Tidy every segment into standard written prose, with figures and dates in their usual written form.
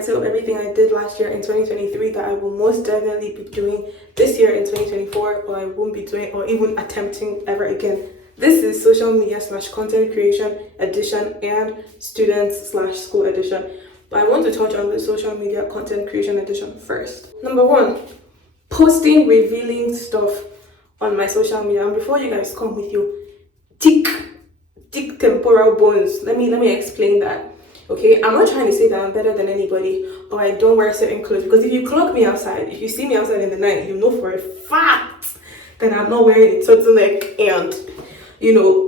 part 2 of everything I did last year in 2023 that I will most definitely be doing this year in 2024, or I won't be doing or even attempting ever again. This is social media / content creation edition and students / school edition. But I want to touch on the social media content creation edition first. Number 1, posting revealing stuff on my social media. And before you guys come with your thick temporal bones, let me explain that. Okay, I'm not trying to say that I'm better than anybody or I don't wear certain clothes, because if you clock me outside, if you see me outside in the night, you know for a fact that I'm not wearing a turtleneck and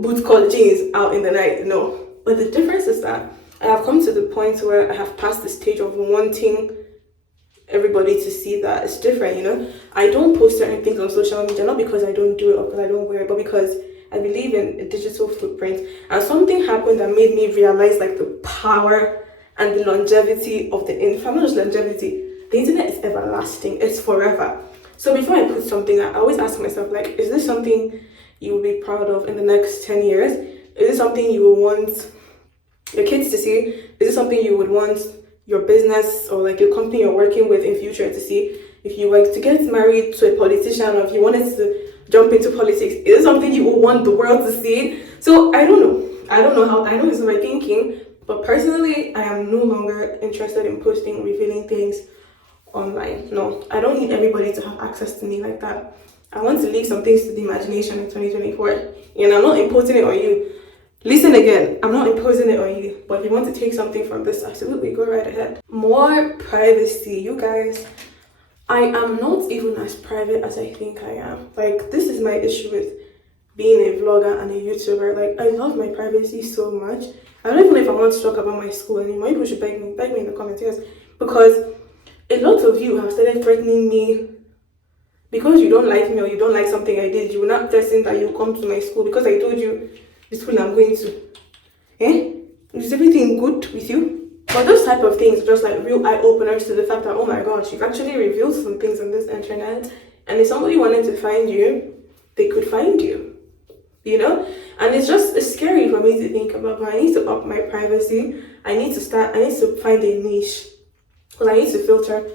boot cut jeans out in the night. No. But the difference is that I have come to the point where I have passed the stage of wanting everybody to see that it's different. I don't post certain things on social media, not because I don't do it or because I don't wear it, but because I believe in a digital footprint. And something happened that made me realize the power and the longevity of the internet. Not just longevity, the internet is everlasting, it's forever. So before I put something out, I always ask myself, is this something you will be proud of in the next 10 years? Is it something you will want your kids to see? Is it something you would want your business or your company you're working with in future to see? If you were to get married to a politician, or if you wanted to jump into politics, is it something you would want the world to see? So I don't know I know it's my thinking, but personally I am no longer interested in posting revealing things online. No, I don't need everybody to have access to me like that. I want to leave some things to the imagination in 2024. And I'm not imposing it on you. Listen again, I'm not imposing it on you. But if you want to take something from this, absolutely, go right ahead. More privacy, you guys. I am not even as private as I think I am. This is my issue with being a vlogger and a YouTuber. I love my privacy so much. I don't even know if I want to talk about my school anymore. People should beg me in the comments, yes. Because a lot of you have started threatening me because you don't like me or you don't like something I did. You will not threaten that you come to my school because I told you the school I'm going to. Is everything good with you? But those type of things, just real eye-openers to the fact that, oh my gosh, you've actually revealed some things on this internet, and if somebody wanted to find you, they could find you, and it's scary for me to think about, but I need to up my privacy. I need to find a niche, because I need to filter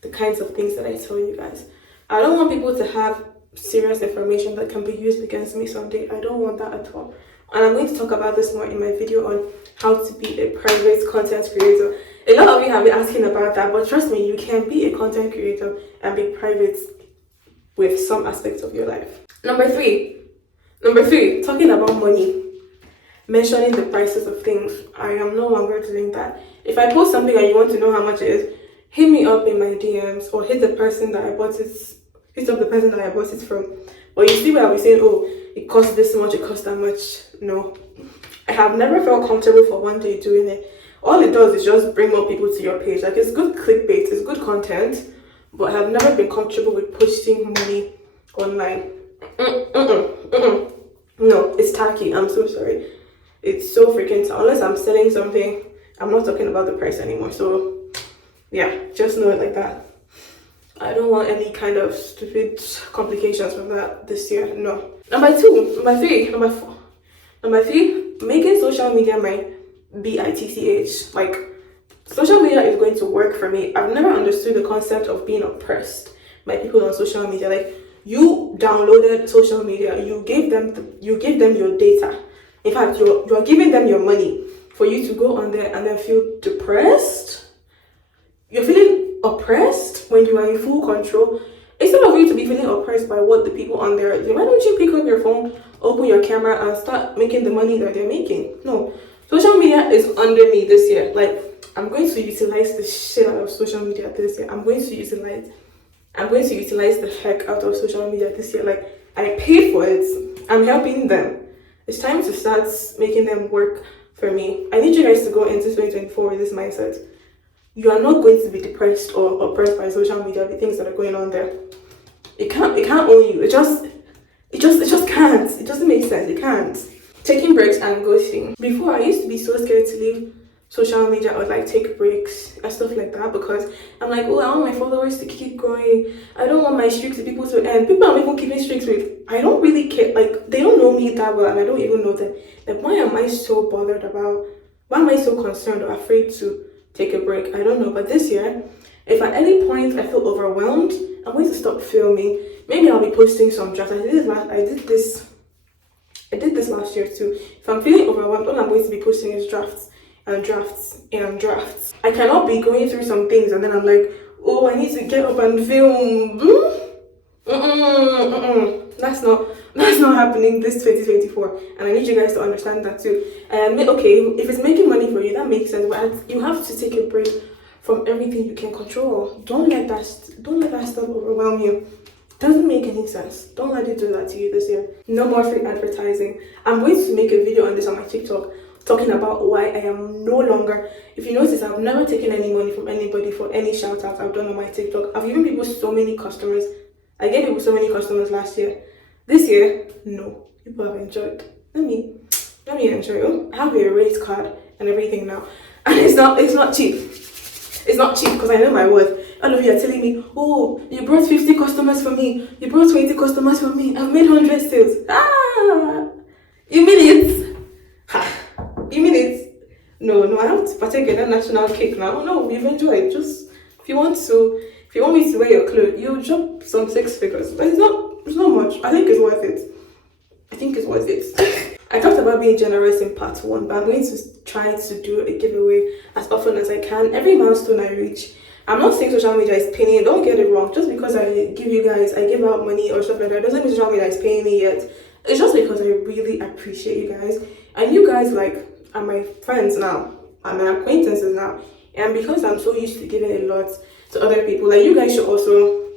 the kinds of things that I tell you guys. I don't want people to have serious information that can be used against me someday. I don't want that at all. And I'm going to talk about this more in my video on how to be a private content creator. A lot of you have been asking about that, but trust me, you can be a content creator and be private with some aspects of your life. Number three, talking about money, mentioning the prices of things. I am no longer doing that. If I post something and you want to know how much it is, hit me up in my DMs or hit up the person that I bought it from. Or you see where I'll be saying, oh, it costs this much, it costs that much. No, I have never felt comfortable for one day doing it. All it does is just bring more people to your page. It's good clickbait, it's good content, but I have never been comfortable with posting money online. No, it's tacky. I'm so sorry. It's so freaking unless I'm selling something, I'm not talking about the price anymore. So yeah, just know it like that. I don't want any kind of stupid complications from that this year. No. Number three, making social media my bitch. Social media is going to work for me. I've never understood the concept of being oppressed by people on social media. You downloaded social media, you gave them your data. In fact, you're giving them your money for you to go on there and then feel depressed. You're feeling oppressed when you are in full control. Instead of you to be feeling oppressed by what the people on there are doing, why don't you pick up your phone, open your camera, and start making the money that they're making? No. Social media is under me this year. I'm going to utilize the shit out of social media this year. I'm going to utilize the heck out of social media this year. I paid for it. I'm helping them. It's time to start making them work for me. I need you guys to go into 2024 with this mindset. You are not going to be depressed or oppressed by social media, the things that are going on there. It can't own you. It just can't. It doesn't make sense. It can't. Taking breaks and ghosting. Before, I used to be so scared to leave social media or take breaks and stuff like that, because I'm I want my followers to keep growing. I don't want my streaks of people to end. People I'm even keeping streaks with, I don't really care. They don't know me that well, and I don't even know them. Why am I so concerned or afraid to take a break. I don't know, but this year, if at any point I feel overwhelmed, I'm going to stop filming. Maybe I'll be posting some drafts. I did this last year too. If I'm feeling overwhelmed, all I'm going to be posting is drafts and drafts and drafts. I cannot be going through some things and then I'm like, oh, I need to get up and film. That's not happening this 2024. And I need you guys to understand that too. Okay, if it's making money for you, that makes sense. But you have to take a break from everything you can control. Don't let that stuff overwhelm you. Doesn't make any sense. Don't let it do that to you this year. No more free advertising. I'm going to make a video on this on my TikTok talking about why I am no longer. If you notice, I've never taken any money from anybody for any shout outs I've done on my TikTok. I've given people so many customers. I gave people so many customers last year. This year, no. People have enjoyed. Let me enjoy. I have a rate card and everything now. And it's not cheap. It's not cheap because I know my worth. All of you are telling me, oh, you brought 50 customers for me. You brought 20 customers for me. I've made 100 sales. You mean it? You mean it? No, I have to partake in that national cake now. No, we've enjoyed. Just, if you want me to wear your clothes, you drop some 6 figures. But it's not much. I think it's worth it. I talked about being generous in part 1, but I'm going to try to do a giveaway as often as I can. Every milestone I reach. I'm not saying social media is paying me. Don't get it wrong. Just because I give out money or stuff like that, doesn't mean social media is paying me yet. It's just because I really appreciate you guys. And you guys are my friends now. Are my acquaintances now. And because I'm so used to giving a lot to other people, you guys should also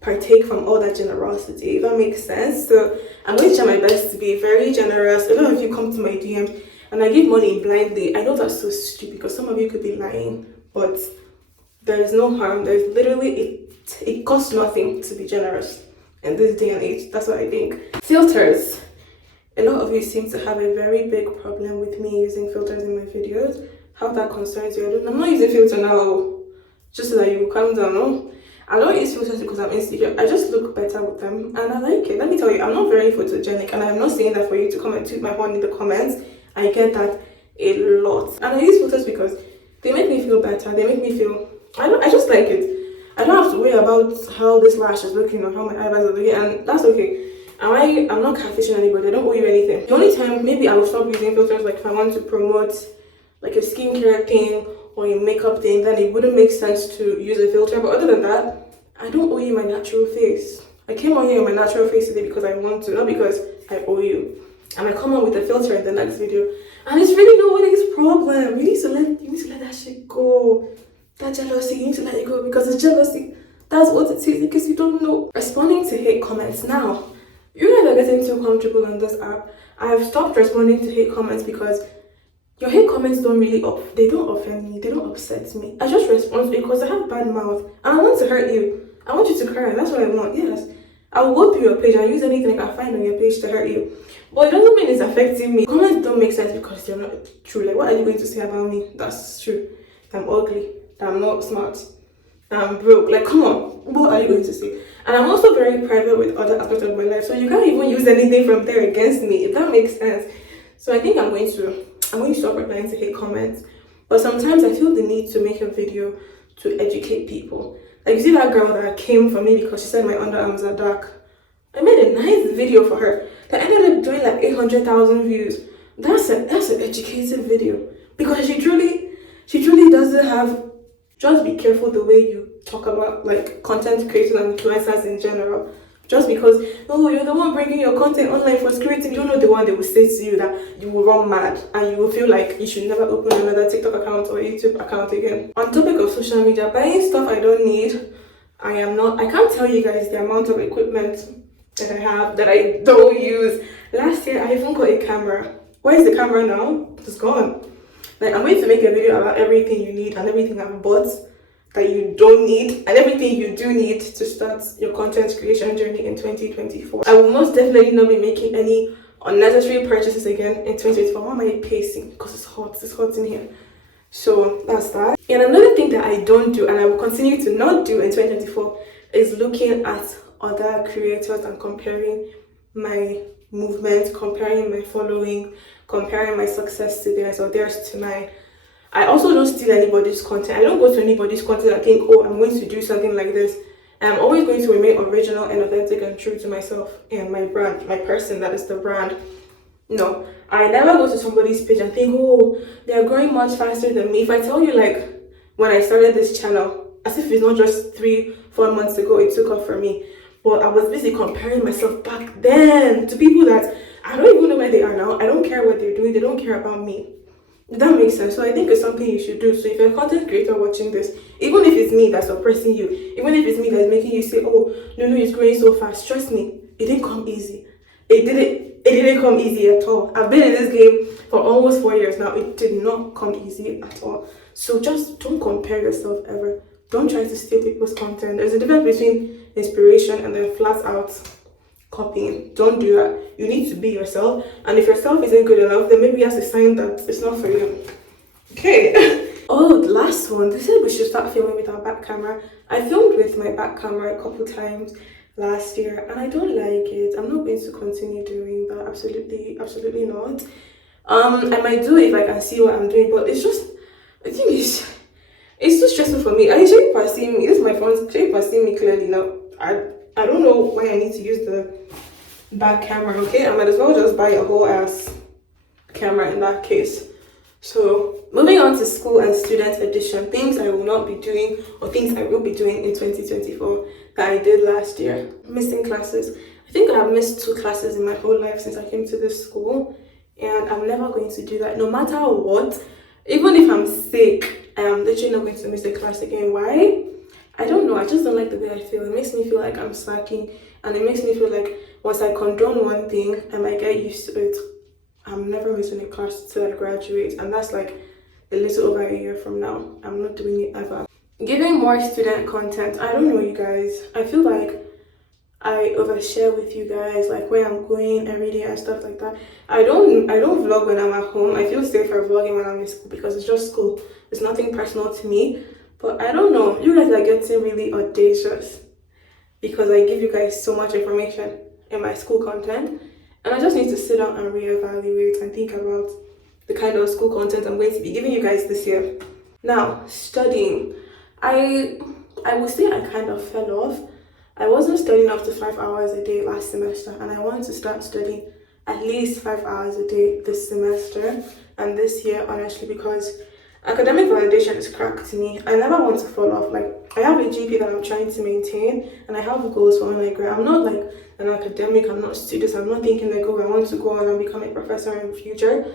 partake from all that generosity, if that makes sense. So I'm going to try my best to be very generous. A lot of you come to my DM and I give money blindly. I know that's so stupid because some of you could be lying, but there is no harm. There's literally, it costs nothing to be generous in this day and age. That's what I think. Filters. A lot of you seem to have a very big problem with me using filters in my videos. How that concerns you, I'm not using filter now, just so that you will calm down. No, I don't use filters because I'm insecure. I just look better with them and I like it. Let me tell you, I'm not very photogenic and I'm not saying that for you to come and toot my horn in the comments. I get that a lot. And I use filters because they make me feel better. They make me feel, I just like it. I don't have to worry about how this lash is looking or how my eyebrows are looking, and that's okay. I'm not catfishing anybody. I don't owe you anything. The only time maybe I will stop using filters, if I want to promote a skincare thing or a makeup thing, then it wouldn't make sense to use a filter. But other than that, I don't owe you my natural face. I came on here with my natural face today because I want to, not because I owe you. And I come on with a filter in the next video, and it's really nobody's problem. You need to let that shit go. That jealousy, you need to let it go because it's jealousy. That's what it is, because you don't know. Responding to hate comments now. You guys are getting too comfortable on this app. I've stopped responding to hate comments because your hate comments don't offend me, they don't upset me. I just respond because I have bad mouth and I want to hurt you. I want you to cry, that's what I want, yes. I will go through your page and use anything I can find on your page to hurt you. But it doesn't mean it's affecting me. Comments don't make sense because they're not true. What are you going to say about me? That's true. I'm ugly. I'm not smart. I'm broke. Come on. What are you going to say? And I'm also very private with other aspects of my life. So you can't even use anything from there against me, if that makes sense. So I think I'm going to stop replying to hate comments. But sometimes I feel the need to make a video to educate people. You see that girl that came for me because she said my underarms are dark. I made a nice video for her that ended up doing 800,000 views. That's an educated video because she truly doesn't have. Just be careful the way you talk about content creators and influencers in general. Just because, oh, you're the one bringing your content online for security, you don't know the one they will say to you that you will run mad and you will feel like you should never open another TikTok account or YouTube account again. On topic of social media, buying stuff I don't need, I can't tell you guys the amount of equipment that I have that I don't use. Last year, I even got a camera. Where is the camera now? It's gone. I'm going to make a video about everything you need and everything I've bought that you don't need and everything you do need to start your content creation journey in 2024. I will most definitely not be making any unnecessary purchases again in 2024. Why am I pacing? Because it's hot in here. So that's that. And another thing that I don't do and I will continue to not do in 2024 is looking at other creators and comparing my movement, comparing my following, comparing my success to theirs or theirs to mine. I also don't steal anybody's content. I don't go to anybody's content and think, oh, I'm going to do something like this. I'm always going to remain original and authentic and true to myself and my brand, my person that is the brand. No, I never go to somebody's page and think, oh, they're growing much faster than me. If I tell you, like, when I started this channel, as if it's not just 3-4 months ago, it took off for me. But I was busy comparing myself back then to people that I don't even know where they are now. I don't care what they're doing. They don't care about me. That makes sense. So I think it's something you should do. So if you're a content creator watching this, even if it's me that's oppressing you, even if it's me that's making you say, oh, no, it's growing so fast, trust me, it didn't come easy. It didn't come easy at all. I've been in this game for almost 4 years now. It did not come easy at all. So just don't compare yourself ever. Don't try to steal people's content. There's a difference between inspiration and then flat out copying. Don't do that. You need to be yourself, and if yourself isn't good enough, then maybe that's a sign that it's not for you. Okay. Oh, the last one. They said we should start filming with our back camera. I filmed with my back camera a couple times last year, and I don't like it. I'm not going to continue doing that. Absolutely not. I might do it if I can see what I'm doing, but it's just, I think it's too stressful for me. I usually perceive me. This is my phone. Actually perceive me clearly now. I don't know why I need to use the back camera. Okay, I might as well just buy a whole ass camera in that case. So moving on to school and student edition, things I will not be doing or things I will be doing in 2024 that I did last year. Missing classes. I think I've missed 2 classes in my whole life since I came to this school, and I'm never going to do that no matter what. Even if I'm sick, I am literally not going to miss a class again. Why? I don't know, I just don't like the way I feel. It makes me feel like I'm slacking, and it makes me feel like once I condone one thing, I might get used to it. I'm never missing a class till I graduate, and that's like a little over a year from now. I'm not doing it ever. Giving more student content. I don't know, you guys. I feel like I overshare with you guys, like where I'm going every day and stuff like that. I don't vlog when I'm at home. I feel safer vlogging when I'm in school because it's just school. It's nothing personal to me. But I don't know, you guys are getting really audacious because I give you guys so much information in my school content, and I just need to sit down and reevaluate and think about the kind of school content I'm going to be giving you guys this year. Now, studying. I would say I kind of fell off. I wasn't studying up to 5 hours a day last semester, and I wanted to start studying at least 5 hours a day this semester and this year, honestly, because academic validation is crack to me. I never want to fall off. Like, I have a GP that I'm trying to maintain, and I have goals for when I grad. I'm not like an academic, I'm not studious, I'm not thinking like, oh, I want to go on and become a professor in the future.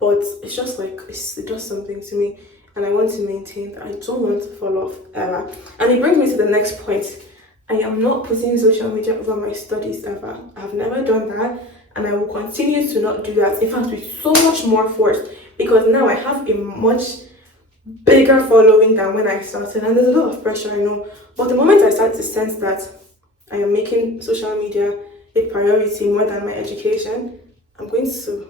But it's just like, it does something to me, and I want to maintain that. I don't want to fall off ever. And it brings me to the next point. I am not putting social media over my studies ever. I've never done that, and I will continue to not do that. In fact, with so much more force, because now I have a much bigger following than when I started, and there's a lot of pressure, I know. But the moment I start to sense that I am making social media a priority more than my education, I'm going to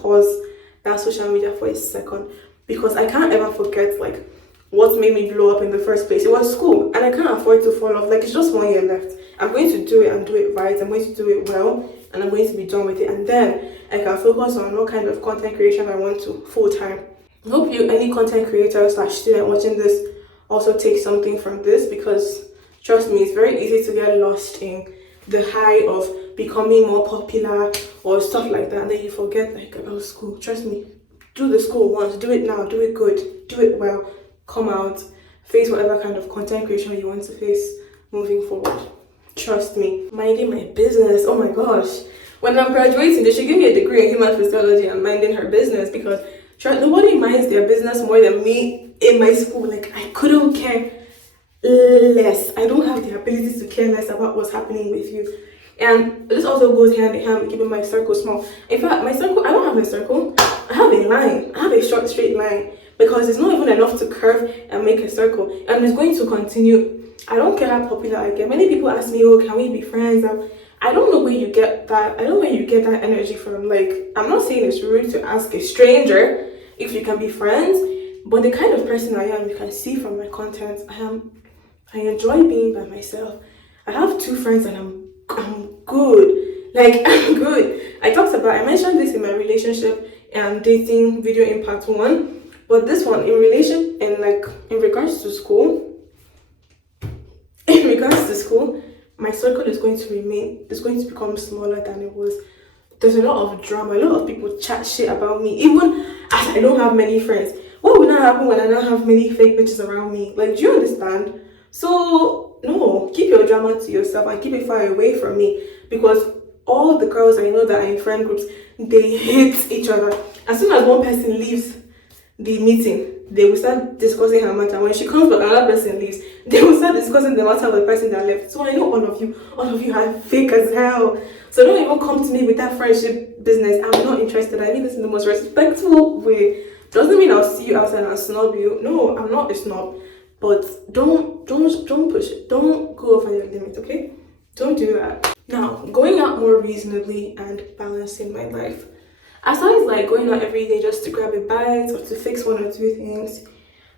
pause that social media for a second, because I can't ever forget like what made me blow up in the first place. It was school, and I can't afford to fall off. Like, it's just 1 year left. I'm going to do it and do it right. I'm going to do it well, and I'm going to be done with it, and then I can focus on what kind of content creation I want to full time. I hope any content creator / student watching this also take something from this, because trust me, it's very easy to get lost in the high of becoming more popular or stuff like that, and then you forget like about school. Trust me, do the school once, do it now, do it good, do it well, come out, face whatever kind of content creation you want to face moving forward. Trust me. Minding my business, oh my gosh. When I'm graduating, they should give me a degree in human physiology and minding her business, because nobody minds their business more than me in my school. Like, I couldn't care less. I don't have the ability to care less about what's happening with you. And this also goes hand in hand with keeping my circle small. In fact, my circle, I don't have a circle. I have a line. I have a short, straight line, because it's not even enough to curve and make a circle. And it's going to continue. I don't care how popular I get. Many people ask me, oh, can we be friends? I don't know where you get that. I don't know where you get that energy from. Like, I'm not saying it's rude to ask a stranger if you can be friends, but the kind of person I am, you can see from my content, I enjoy being by myself. I have 2 friends and I'm good. Like, I'm good. I mentioned this in my relationship and dating video in part 1. But this one, in regards to school, my circle is going to become smaller than it was. There's a lot of drama, a lot of people chat shit about me, even as I don't have many friends. What will not happen when I don't have many fake bitches around me? Like, do you understand? So, no, keep your drama to yourself and keep it far away from me, because all the girls I know that are in friend groups, they hate each other. As soon as one person leaves the meeting, they will start discussing her matter. When she comes back, another person leaves, they will start discussing the matter of the person that left. So I know all of you are fake as hell. So don't even come to me with that friendship business. I'm not interested. I mean this in the most respectful way. Doesn't mean I'll see you outside and snub you. No, I'm not a snob. But don't push it. Don't go over your limit, okay? Don't do that. Now, going out more reasonably and balancing my life. Aside like going out every day just to grab a bite or to fix one or two things,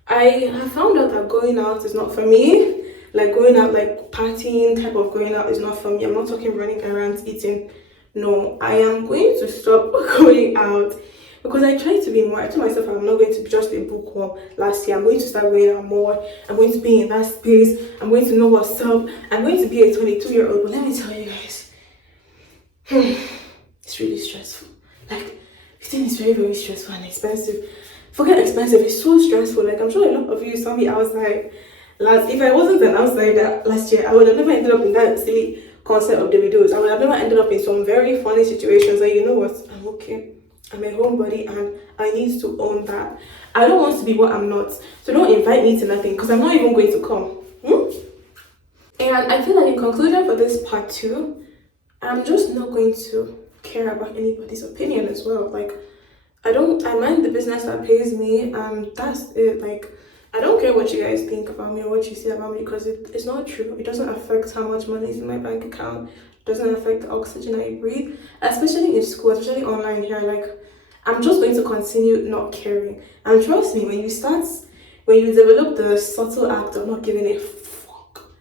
I have found out that going out is not for me. Like going out, like partying type of going out is not for me. I'm not talking running errands, eating. No, I am going to stop going out because I try to be more. I told myself I'm not going to be just a bookworm last year. I'm going to start going out more. I'm going to be in that space. I'm going to know what's up. I'm going to be a 22-year-old. But let me tell you guys, it's really stressful. Like, the thing is very, very stressful and expensive. Forget expensive, it's so stressful. Like, I'm sure a lot of you saw me outside if I wasn't an outsider last year, I would have never ended up in that silly concert of the videos. I would have never ended up in some very funny situations. Like, you know what? I'm okay. I'm a homebody and I need to own that. I don't want to be what I'm not. So don't invite me to nothing because I'm not even going to come. And I feel like in conclusion for this part 2, I'm just not going to care about anybody's opinion as well. Like, I mind the business that pays me and that's it. Like, I don't care what you guys think about me or what you say about me because it's not true. It doesn't affect how much money is in my bank account. It doesn't affect the oxygen I breathe, especially in school, especially online here. Like, I'm just going to continue not caring. And trust me, when you develop the subtle act of not giving a fuck,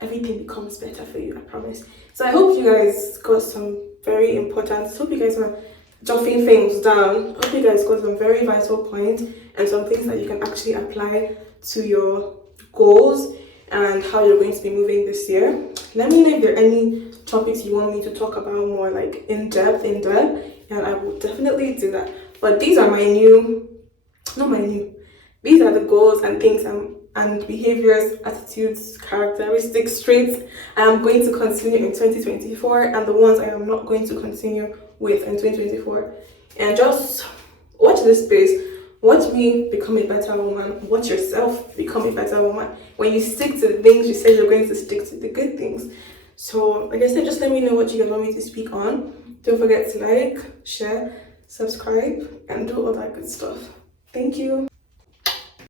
everything becomes better for you, I promise. So I hope you guys got some very important, hope you guys were jotting things down. Hope you guys got some very vital points and some things that you can actually apply to your goals and how you're going to be moving this year. Let me know if there are any topics you want me to talk about more, like in depth, and I will definitely do that. But these are these are the goals and things and behaviors, attitudes, characteristics, traits I am going to continue in 2024 and the ones I am not going to continue with in 2024. And just watch this space. Watch me become a better woman. Watch yourself become a better woman. When you stick to the things you said you're going to stick to, the good things. So, like I said, just let me know what you guys want me to speak on. Don't forget to like, share, subscribe, and do all that good stuff. Thank you.